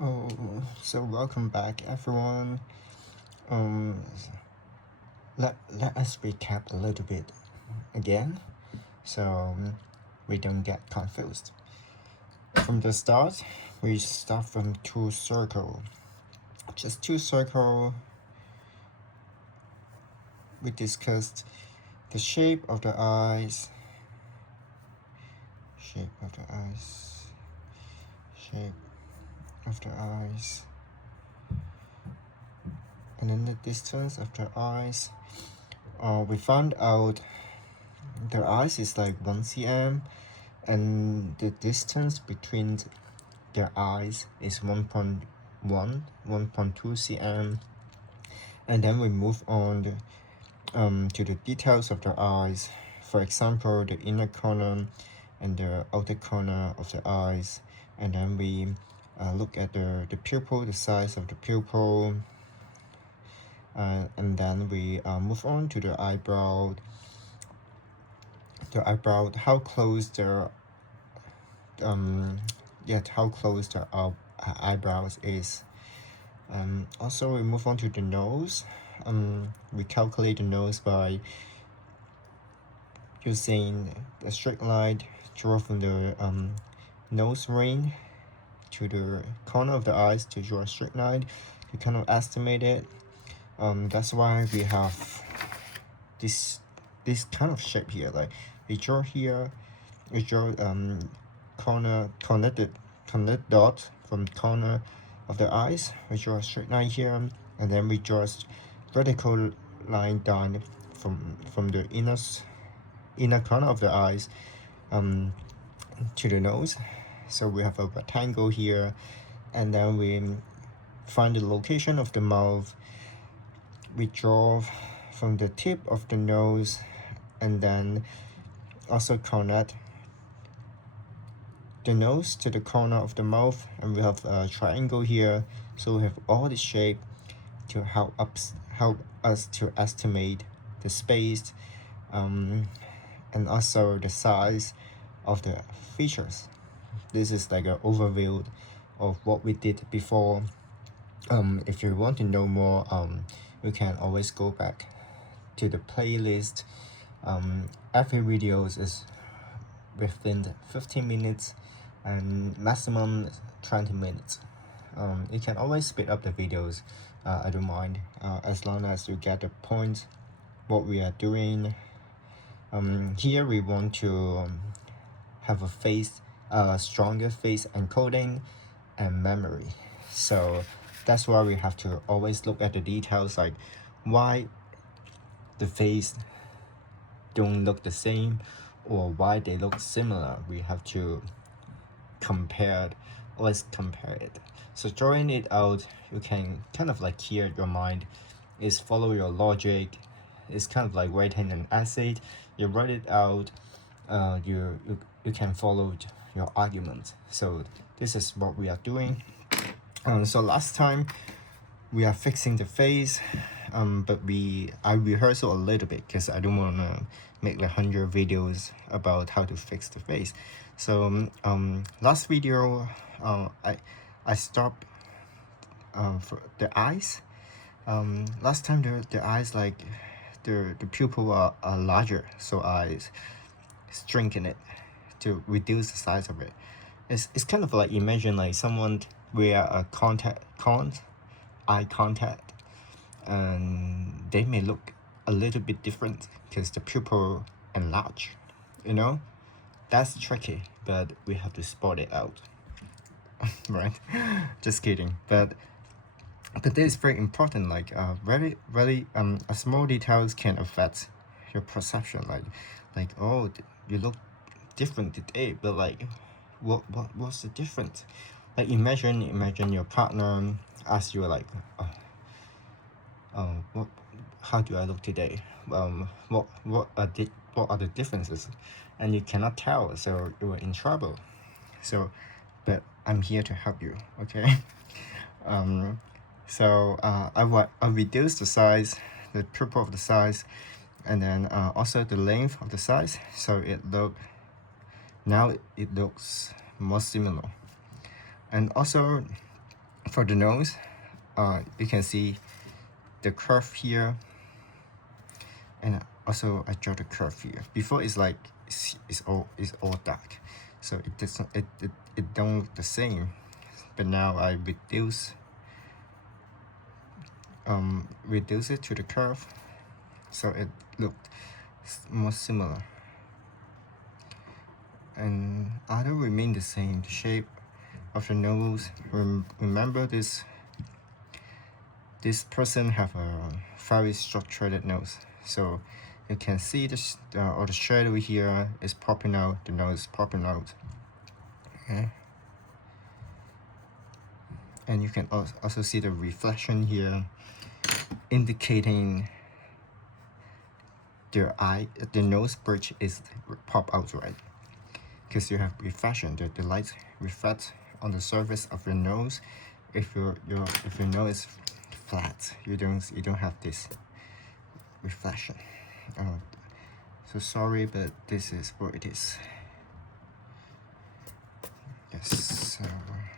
Oh, so welcome back, everyone. Um, let us recap a little bit again, so we don't get confused. From the start, we start from two circle. Just two circle. We discussed the shape of the eyes, shape of the eyes, shape of the eyes, and then the distance of the eyes. We found out the eyes is like 1 cm, and the distance between their eyes is 1.2 cm. And then we move on to the details of the eyes. For example, the inner corner and the outer corner of the eyes. And then we look at the pupil, the size of the pupil. And then we move on to the eyebrow. The eyebrow, how close the eyebrows is. Also, we move on to the nose. We calculate the nose by using a straight line draw from the nose ring to the corner of the eyes to draw a straight line to kind of estimate it. That's why we have this kind of shape here. Like we draw here, we draw connected dot from corner of the eyes. We draw a straight line here, and then we draw a vertical line down from the inner corner of the eyes to the nose. So we have a rectangle here, and then we find the location of the mouth. We draw from the tip of the nose, and then also connect the nose to the corner of the mouth, and we have a triangle here. So we have all the shape to help us to estimate the space and also the size of the features. This is like an overview of what we did before. If you want to know more, you can always go back to the playlist. Every video is within 15 minutes and maximum 20 minutes. You can always speed up the videos. I don't mind, as long as you get the point what we are doing. Here we want to have a stronger face encoding and memory. So that's why we have to always look at the details, like why the face don't look the same or why they look similar. We have to always compare it. So drawing it out, you can kind of like clear your mind, is follow your logic. It's kind of like writing an essay. You write it out, you can follow your argument. So this is what we are doing. So last time we are fixing the face, but I rehearse a little bit because I don't want to make 100 videos about how to fix the face. So last video, I stopped for the eyes. Last time the eyes, like the pupil are larger, so I shrinking it to reduce the size of it. It's kind of like, imagine like someone wear a eye contact, and they may look a little bit different because the pupil enlarge, that's tricky, but we have to spot it out. Right? Just kidding. But this is very important. Like very small details can affect your perception. Like oh, you look different today, but like what's the difference? Like imagine your partner asks you like how do I look today? What are the differences? And you cannot tell, so you're in trouble. So but I'm here to help you, okay? So I reduced the size, the pupil of the size, and then also the length of the size, so now it looks more similar. And also For the nose, you can see the curve here, and also I draw the curve here. Before it's like it's all dark, so it doesn't it don't look the same. But now I reduce it to the curve, so it looked more similar. And other remain the same. The shape of the nose. Remember this person have a very structured nose, so you can see this or the shadow here is popping out, the nose is popping out. Okay. And you can also see the reflection here, indicating the nose bridge is pop out, right? Because you have reflection, the light reflects on the surface of your nose. If your nose is flat, you don't have this reflection. So sorry, but this is what it is. Yes, so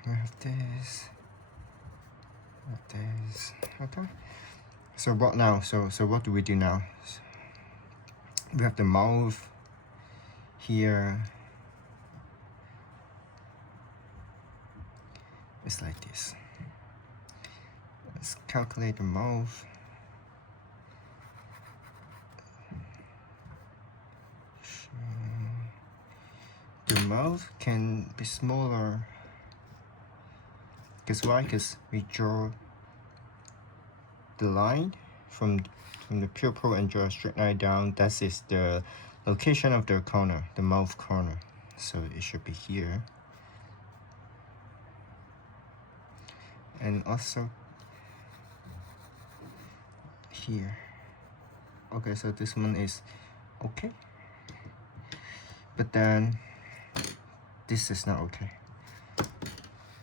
we have this. Okay. So what now? So what do we do now? We have the mouth here. It's like this. Let's calculate the mouth. The mouth can be smaller. Because why? Because we draw the line from the pupil and draw a straight line down. That is the location of the corner, the mouth corner. So it should be here. And also here. Okay, so this one is okay. But then this is not okay.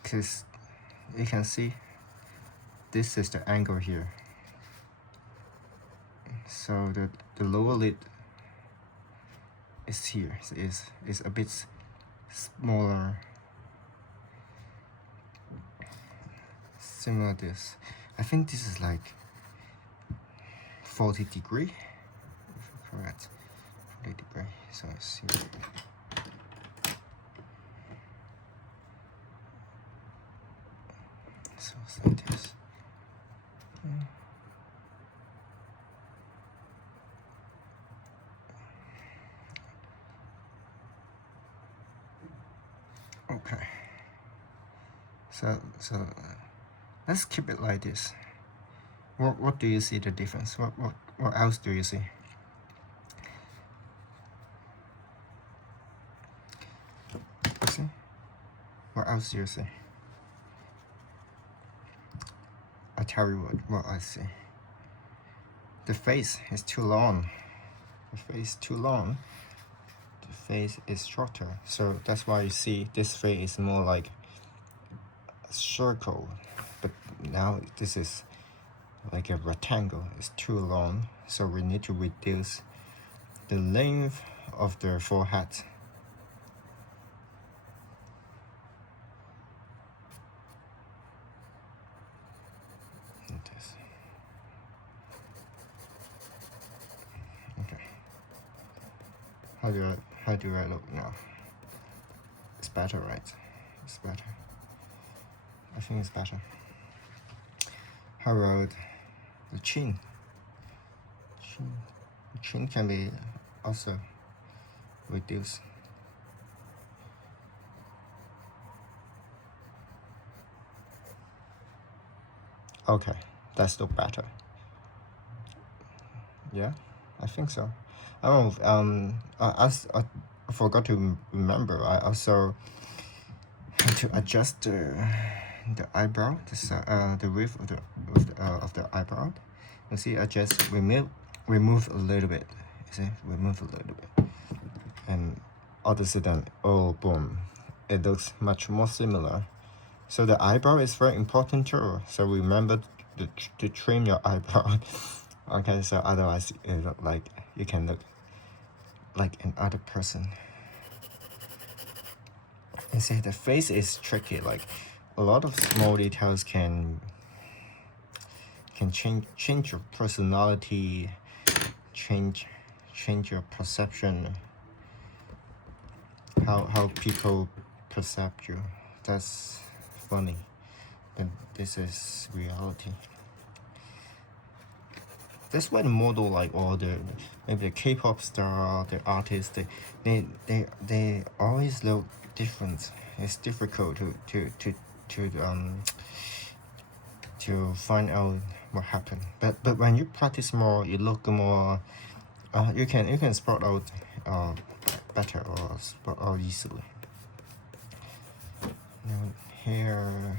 Because you can see this is the angle here. So the lower lid is here. Is a bit smaller. Similar to this. I think this is like 40 degree. Correct. 40 degree. So let's see. So it's like this. Okay. So let's keep it like this. What do you see the difference? What else do you see? See? What else do you see? I tell you what I see. The face is too long. The face is too long. The face is shorter. So that's why you see this face is more like a circle. But now this is like a rectangle. It's too long. So we need to reduce the length of the forehead. Okay. How do I look now? It's better, right? It's better. I think it's better. How about the chin? The chin can be also reduced. Okay, that's look better. Yeah, I think so. Oh, I forgot to remember. I also had to adjust the eyebrow, the width of the eyebrow. You see, I just remove a little bit. You see, remove a little bit, and all of a sudden, oh boom, it looks much more similar. So the eyebrow is very important too. So remember to trim your eyebrow. Okay, so otherwise it look like you can look like another person. You see, the face is tricky. Like a lot of small details can change your personality, change your perception, how people perceive you. That's funny, but this is reality. That's why the model, like all maybe the K-pop star, the artists, they always look different. It's difficult to find out what happened. But when you practice more, you look more. You can spot out better or spot out easily. Now here.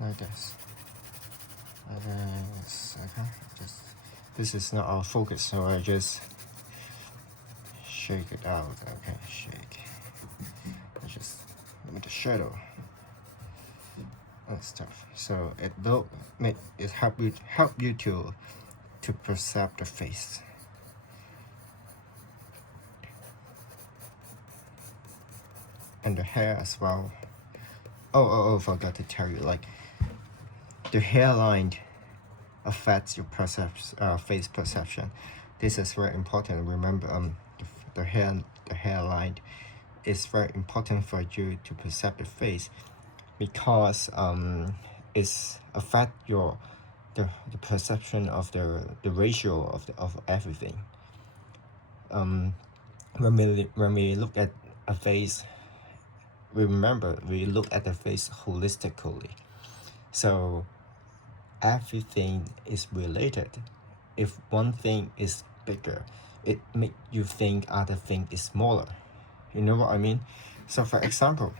Like this. Okay. This is not our focus, so I just shake it out. Okay, shake. I just with the shadow and stuff. So it help you to perceive the face. And the hair as well. Oh, forgot to tell you, like the hairline affects your face perception. This is very important. Remember, the hairline is very important for you to perceive the face, because it's affect the perception of the ratio of everything. When we look at a face, remember we look at the face holistically. So everything is related. If one thing is bigger, it make you think other thing is smaller. You know what I mean? So for example,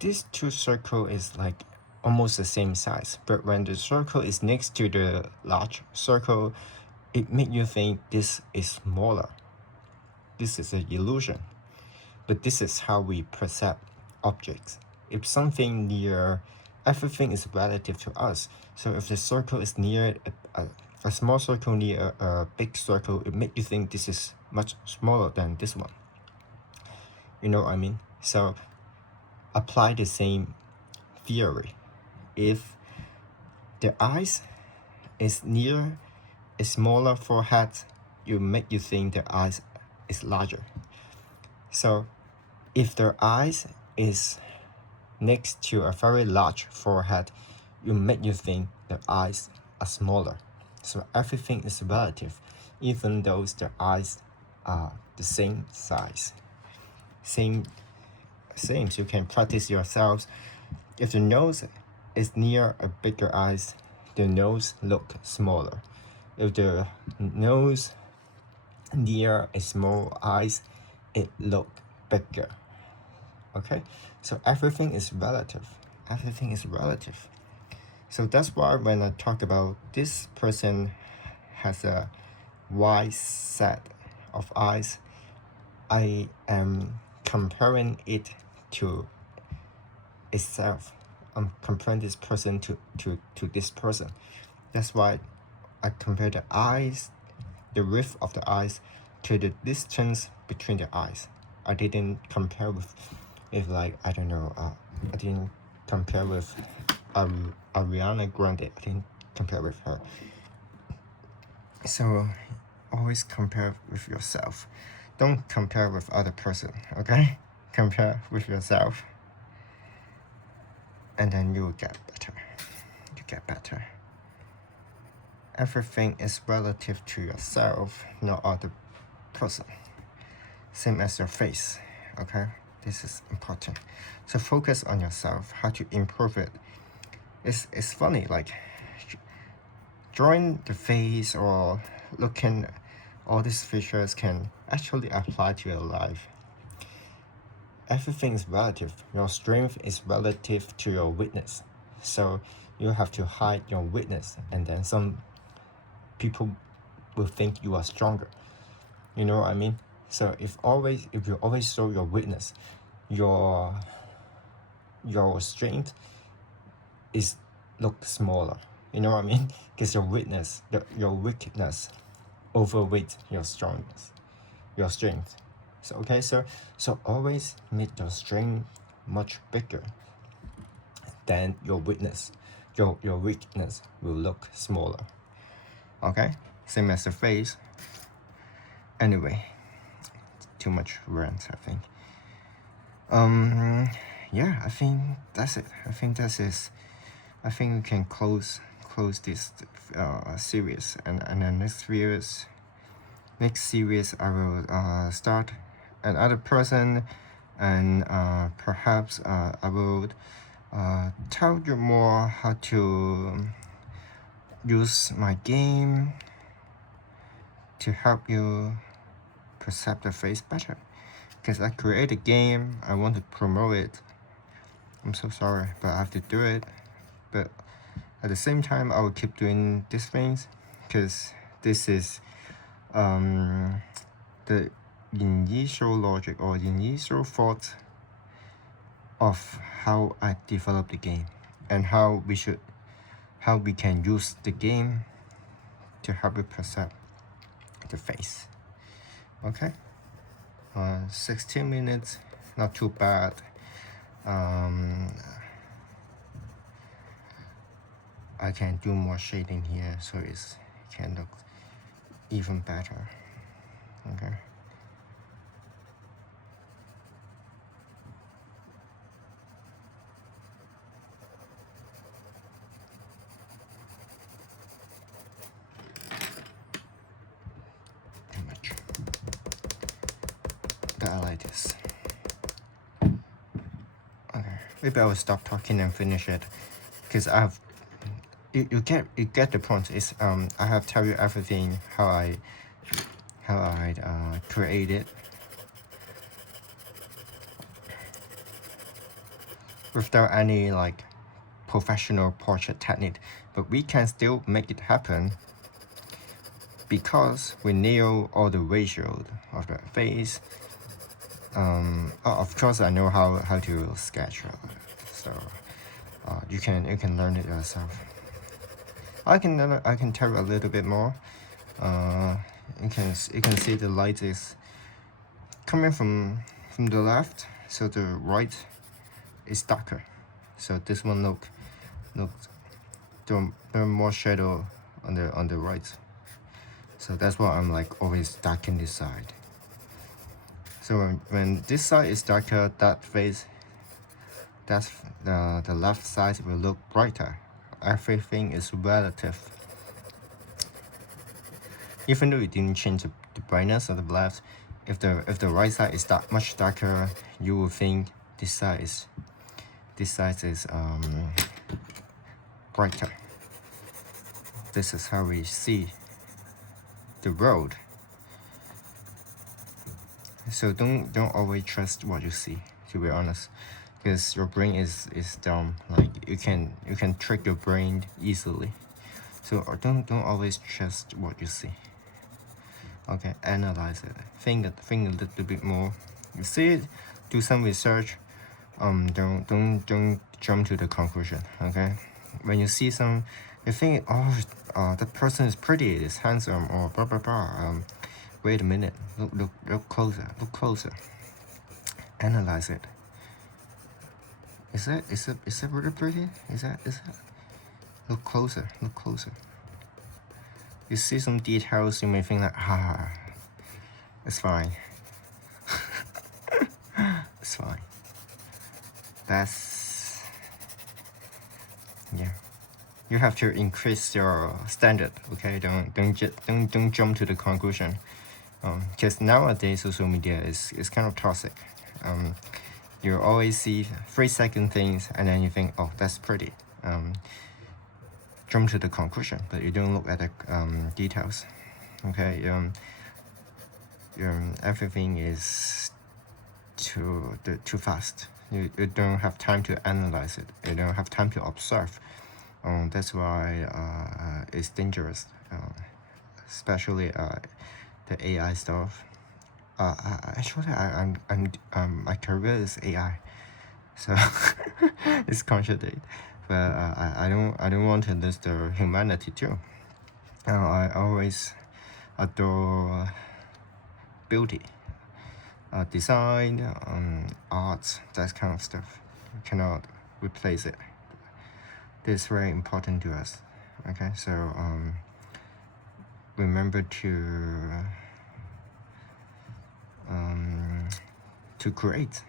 this two circle is like almost the same size, but when the circle is next to the large circle, it make you think this is smaller. This is an illusion, but this is how we perceive objects. If something near, everything is relative to us. So if the circle is near a small circle near a big circle, it make you think this is much smaller than this one. You know what I mean? So apply the same theory. If the eyes is near a smaller forehead, make you think the eyes is larger. So if the eyes is next to a very large forehead, make you think the eyes are smaller. So everything is relative, even though the eyes are the same size. Same, so you can practice yourselves. If the nose is near a bigger eyes, the nose look smaller. If the nose near a small eyes, it look bigger. Okay, so everything is relative. Everything is relative. So that's why when I talk about this person has a wide set of eyes, I am comparing it to itself. I'm comparing this person to this person. That's why I compare the eyes, the width of the eyes, to the distance between the eyes. I didn't compare with like, I don't know, I didn't compare with Ariana Grande. I didn't compare with her. So always compare with yourself. Don't compare with other person, okay? Compare with yourself. And then you will get better. You get better. Everything is relative to yourself, not other person. Same as your face, okay? This is important. So focus on yourself, how to improve it. it's funny, like drawing the face or looking, all these features can actually apply to your life. Everything is relative. Your strength is relative to your weakness. So you have to hide your weakness, and then some people will think you are stronger. You know what I mean? So if you always show your weakness, your strength is look smaller. You know what I mean? Because your weakness overweight your strength. So okay, so always make your strength much bigger than your weakness. Your weakness will look smaller. Okay, same as the face. Anyway, too much rant, I think. Yeah, I think that's it. I think we can close this series, and then next series I will start another person, and perhaps I will tell you more how to use my game to help you perceive the face better. Because I create a game, I want to promote it. I'm so sorry, but I have to do it. But at the same time, I will keep doing these things, because this is the initial logic or initial thought of how I develop the game, and how we can use the game to help you perceive the face. Okay, 16 minutes, not too bad. I can do more shading here, so it can look even better. Okay. Too much. But I like this. Okay. Maybe I will stop talking and finish it, because I have. You get the point. Is I have tell you everything how I create it without any like professional portrait technique, but we can still make it happen because we nail all the ratios of the face. Of course I know how to sketch, so you can learn it yourself. I can tell you a little bit more. You can see the light is coming from the left, so the right is darker. So this one look there more shadow on the right. So that's why I'm like always darken this side. So when this side is darker, that face, that's the left side will look brighter. Everything is relative. Even though you didn't change the brightness of the left, if the right side is much darker, you will think this side is brighter. This is how we see the road. So don't always trust what you see, to be honest, because your brain is dumb. Like you can trick your brain easily. So don't always trust what you see. Okay, analyze it. Think a little bit more. You see it, do some research. Don't jump to the conclusion. Okay, when you see some, you think, oh, that person is pretty, is handsome, or blah blah blah. Wait a minute. Look closer. Analyze it. Is it really pretty? Is that? Look closer. You see some details, you may think like, it's fine. It's fine. That's, yeah. You have to increase your standard, okay? Don't jump to the conclusion. Because nowadays social media is kind of toxic. You always see 3-second things, and then you think, oh, that's pretty. jump to the conclusion, but you don't look at the details. Okay, everything is too fast. You don't have time to analyze it. You don't have time to observe. That's why it's dangerous, especially the AI stuff. Actually, my career is AI, so it's contradict. But I don't want to lose the humanity too. I always adore beauty, design, art, that kind of stuff. You cannot replace it. This is very important to us. Okay, so remember to create.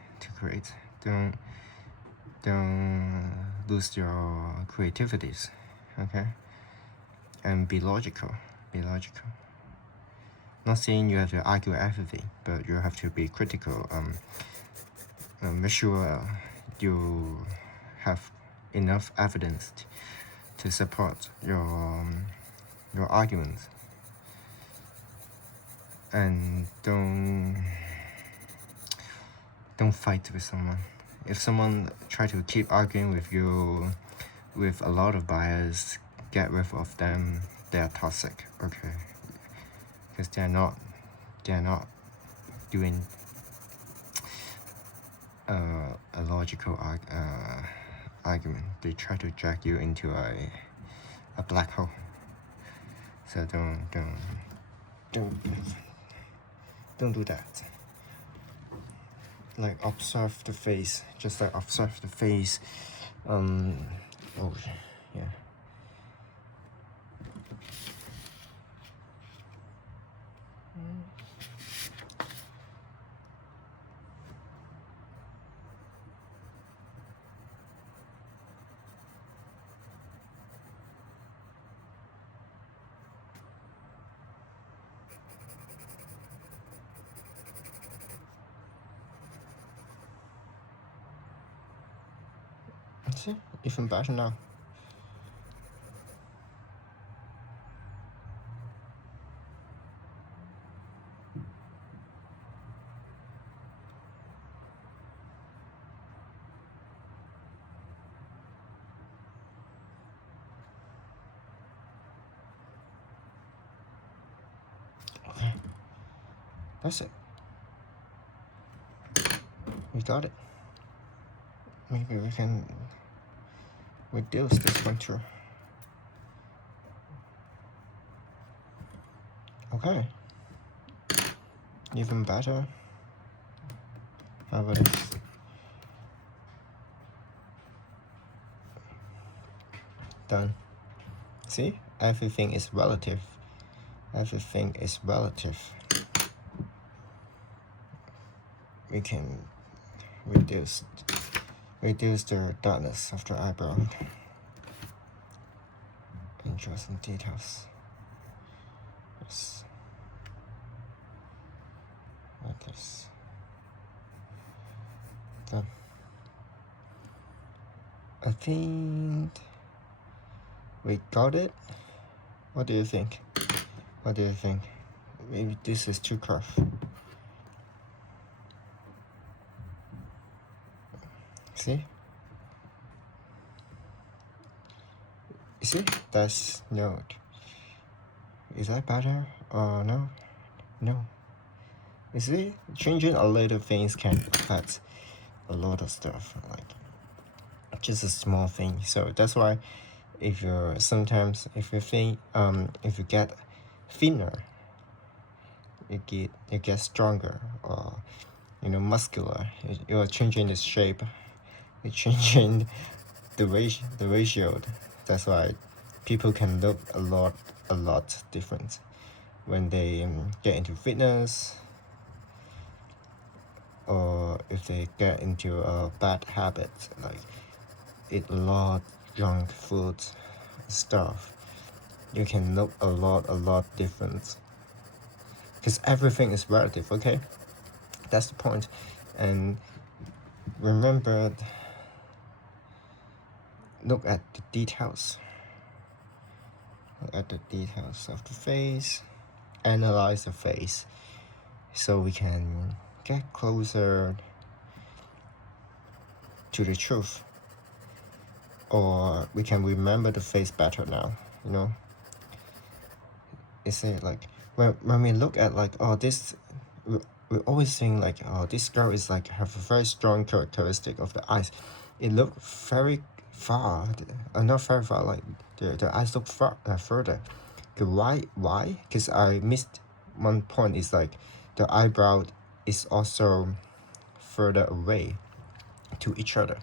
Don't lose your creativities. Okay, and be logical. Not saying you have to argue everything, but you have to be critical. Make sure you have enough evidence to support your arguments, and don't fight with someone. If someone try to keep arguing with you with a lot of bias, get rid of them. They are toxic. Okay, because they are not doing a logical argument. They try to drag you into a black hole. So don't do that. Like observe the face, just like observe the face. Oh yeah. See, even better now. Okay, that's it. We got it. Maybe we can reduce this one too. Okay. Even better. How about this? Done. See? Everything is relative. Everything is relative. We can reduce the darkness of the eyebrow and draw some details. Yes. Like this. Done. I think we got it. What do you think? Maybe this is too curved. See? You see? That's no. Is that better or no? No. You see? Changing a little things can affect a lot of stuff. Like just a small thing. So that's why if you get thinner, you get stronger, or muscular. You're changing the shape. You're changing the ratio. That's why people can look a lot different when they get into fitness, or if they get into a bad habit, like eat a lot junk food stuff. You can look a lot different, because everything is relative. Okay, that's the point. And remember, look at the details. Look at the details of the face. Analyze the face, so we can get closer to the truth, or we can remember the face better now. You know, it's like when we look at like, oh, this, we always think like, oh, this girl is like have a very strong characteristic of the eyes. It look very far, not very far, like the eyes look far, further. Why? Because I missed one point. Is like the eyebrow is also further away to each other.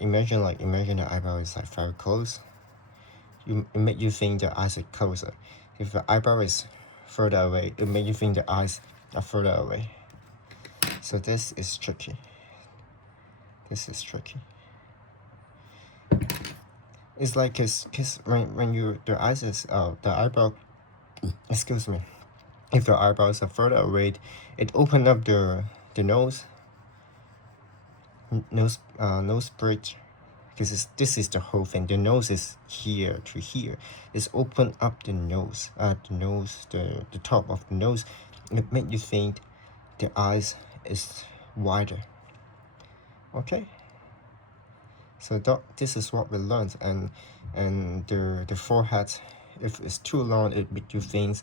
Imagine the eyebrow is like very close. It make you think the eyes are closer. If the eyebrow is further away, it make you think the eyes are further away. So this is tricky. This is tricky. It's like cause when the eyes is the eyebrow, excuse me, if the eyebrows are further away, it open up the nose bridge, because this is the whole thing. The nose is here to here. It's open up the nose, the top of the nose. It make you think the eyes is wider. Okay. So this is what we learned, and the forehead, if it's too long, it make you think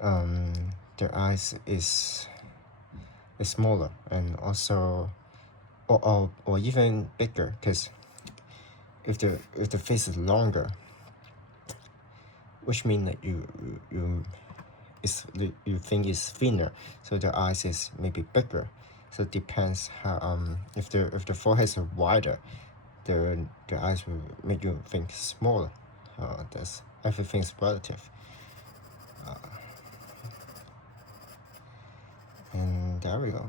the eyes is smaller, and also or even bigger, because if the face is longer, which means that you think it's thinner, so the eyes is maybe bigger. So it depends how if the forehead is wider, the eyes will make you think smaller. That's everything's relative. And there we go.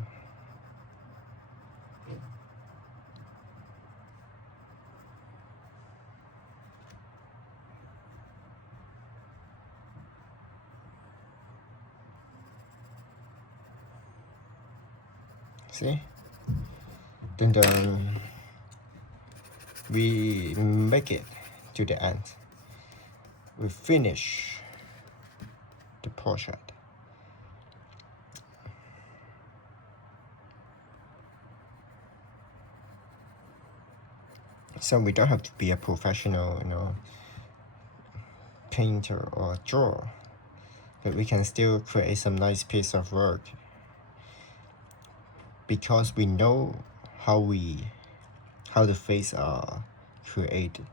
See? Then we make it to the end. We finish the portrait. So we don't have to be a professional, painter or drawer, but we can still create some nice piece of work, because we know how the face are created,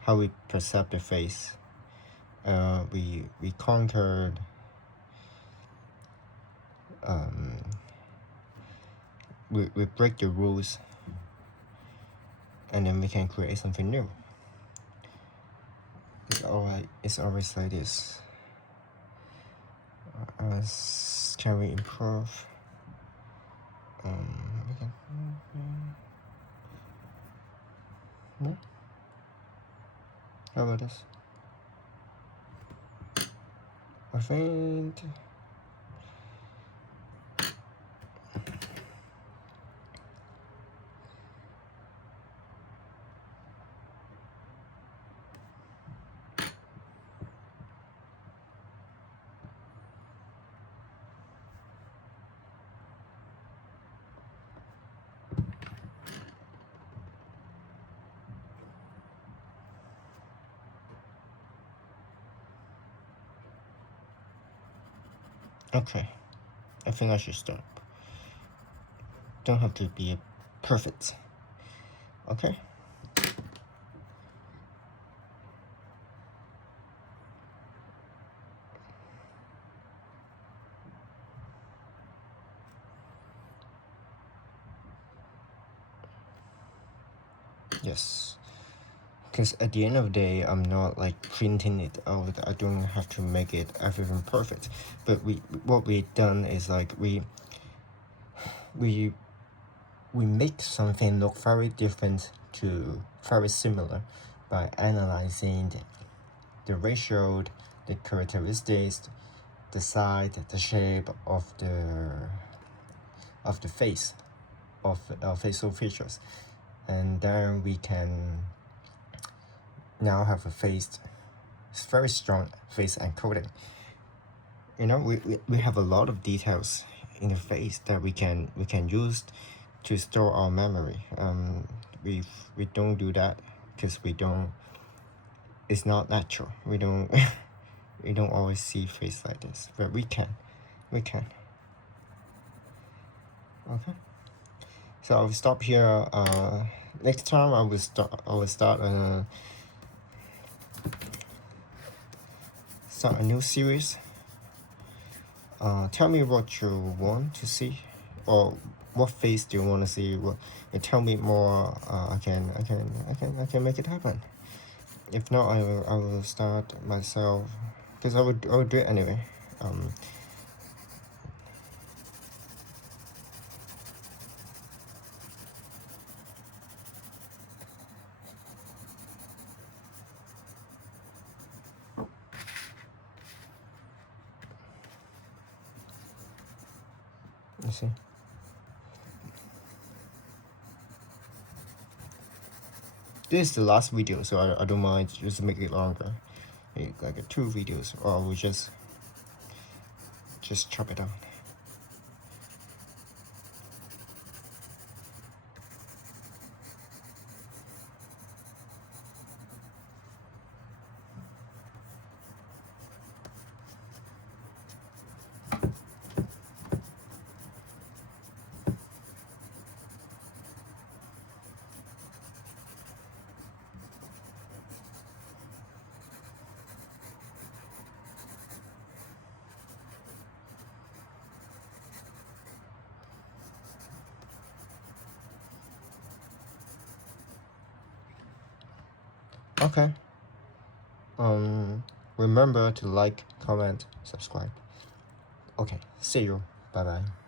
how we perceive the face. We conquered we break the rules, and then we can create something new. It's always like this. Can we improve? No? How about this? I think okay. I think I should stop. Don't have to be perfect. Okay? Yes. Because at the end of the day, I'm not like printing it out. I don't have to make it everything perfect. But what we done is like we make something look very different to very similar by analyzing the ratio, the characteristics, the size, the shape of the face, of facial features. and then we can now have a face, very strong face encoding. You know, we have a lot of details in the face that we can use to store our memory. We don't do that because it's not natural. We don't we don't always see face like this, but we can. Okay, so I'll stop here. Next time I will start a new series. Tell me what you want to see, or what face do you want to see. Tell me more. I can make it happen. If not, I will start myself, because I would do it anyway. You see. This is the last video, so I don't mind just make it longer, make like 2 videos, or we just chop it out. Okay. Remember to like, comment, subscribe. Okay, see you. Bye bye.